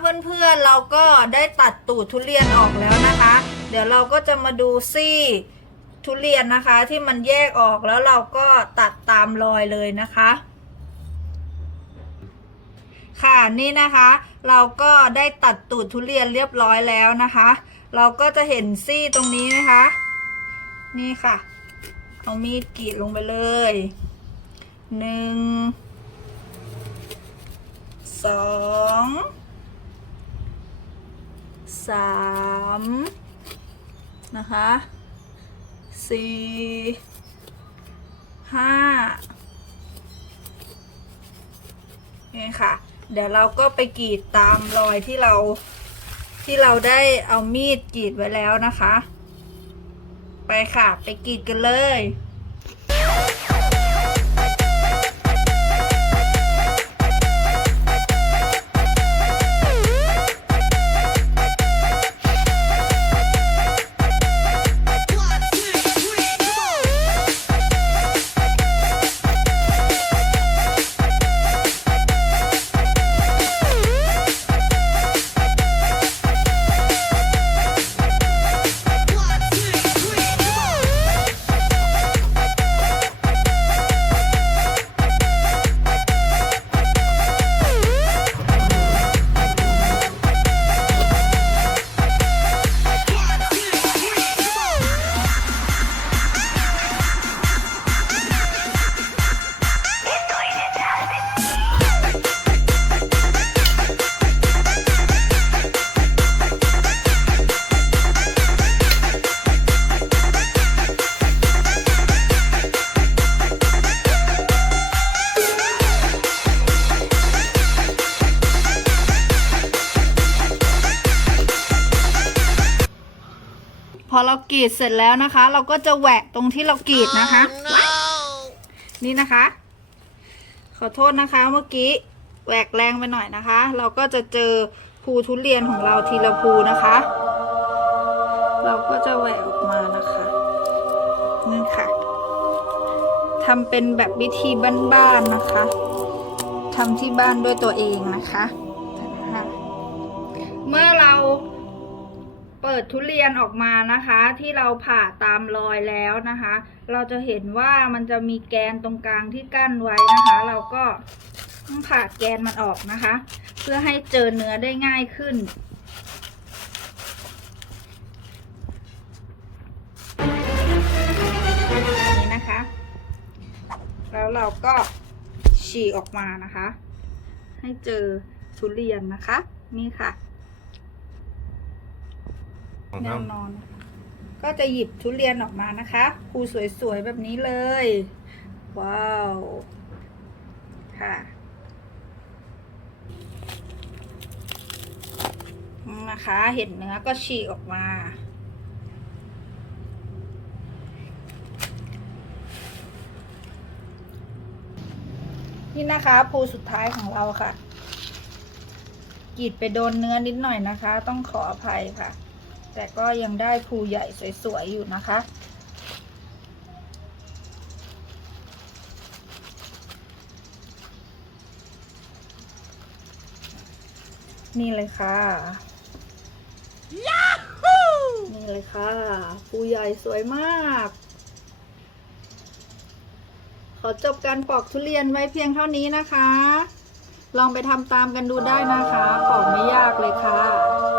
เพื่อนๆเราก็ได้ตัดตูดทุเรียนออกแล้วนะคะ เดี๋ยวเราก็จะมาดูซี่ทุเรียนนะคะที่มันแยกออกแล้วเราก็ตัดตามรอยเลยนะคะ ค่ะนี่นะคะ เราก็ได้ตัดตูดทุเรียนเรียบร้อยแล้วนะคะ เราก็จะเห็นซี่ตรงนี้นะคะ นี่ค่ะ เอามีดกรีดลงไปเลยหนึ่งสอง สามนะคะสี่ห้านี่ค่ะ เดี๋ยวเราก็ไปกรีดตามรอยที่เราที่เราได้เอามีดกรีดไว้แล้วนะคะ ไปค่ะ ไปกรีดกันเลย พอเรากรีดเสร็จแล้วนะคะ เราก็จะแหวกตรงที่เรากรีดนะคะ นี่นะคะ ขอโทษนะคะเมื่อกี้แหวกแรงไปหน่อยนะคะ เราก็จะเจอภูทุเรียนของเราทีละภูนะคะ เราก็จะแหวกออกมานะคะนี่ค่ะทำเป็นแบบวิธีบ้านๆนะคะทำที่บ้านด้วยตัวเองนะคะนะคะเมื่อเรา เปิดทุเรียนออกมานะคะ ที่เราผ่าตามรอยแล้วนะคะ เราจะเห็นว่ามันจะมีแกนตรงกลางที่กั้นไว้นะคะ เราก็ต้องผ่าแกนมันออกนะคะ เพื่อให้เจอเนื้อได้ง่ายขึ้นนี่นะคะ แล้วเราก็ฉีกออกมานะคะ ให้เจอทุเรียนนะคะ นี่ค่ะ แน่นอน ก็จะหยิบทุเรียนออกมานะคะภูสวยๆแบบนี้เลย ว้าว ค่ะนะคะ เห็นเนื้อก็ฉีกออกมา นี่นะคะภูสุดท้ายของเราค่ะกรีดไปโดนเนื้อนิดหน่อยนะคะ ต้องขออภัยค่ะ แต่ก็ยังได้ภูใหญ่สวยๆอยู่นะคะ นี่เลยค่ะนี่เลยค่ะภูใหญ่สวยมากขอจบการปอกทุเรียนไว้เพียงเท่านี้นะคะ ลองไปทำตามกันดูได้นะคะ ปอก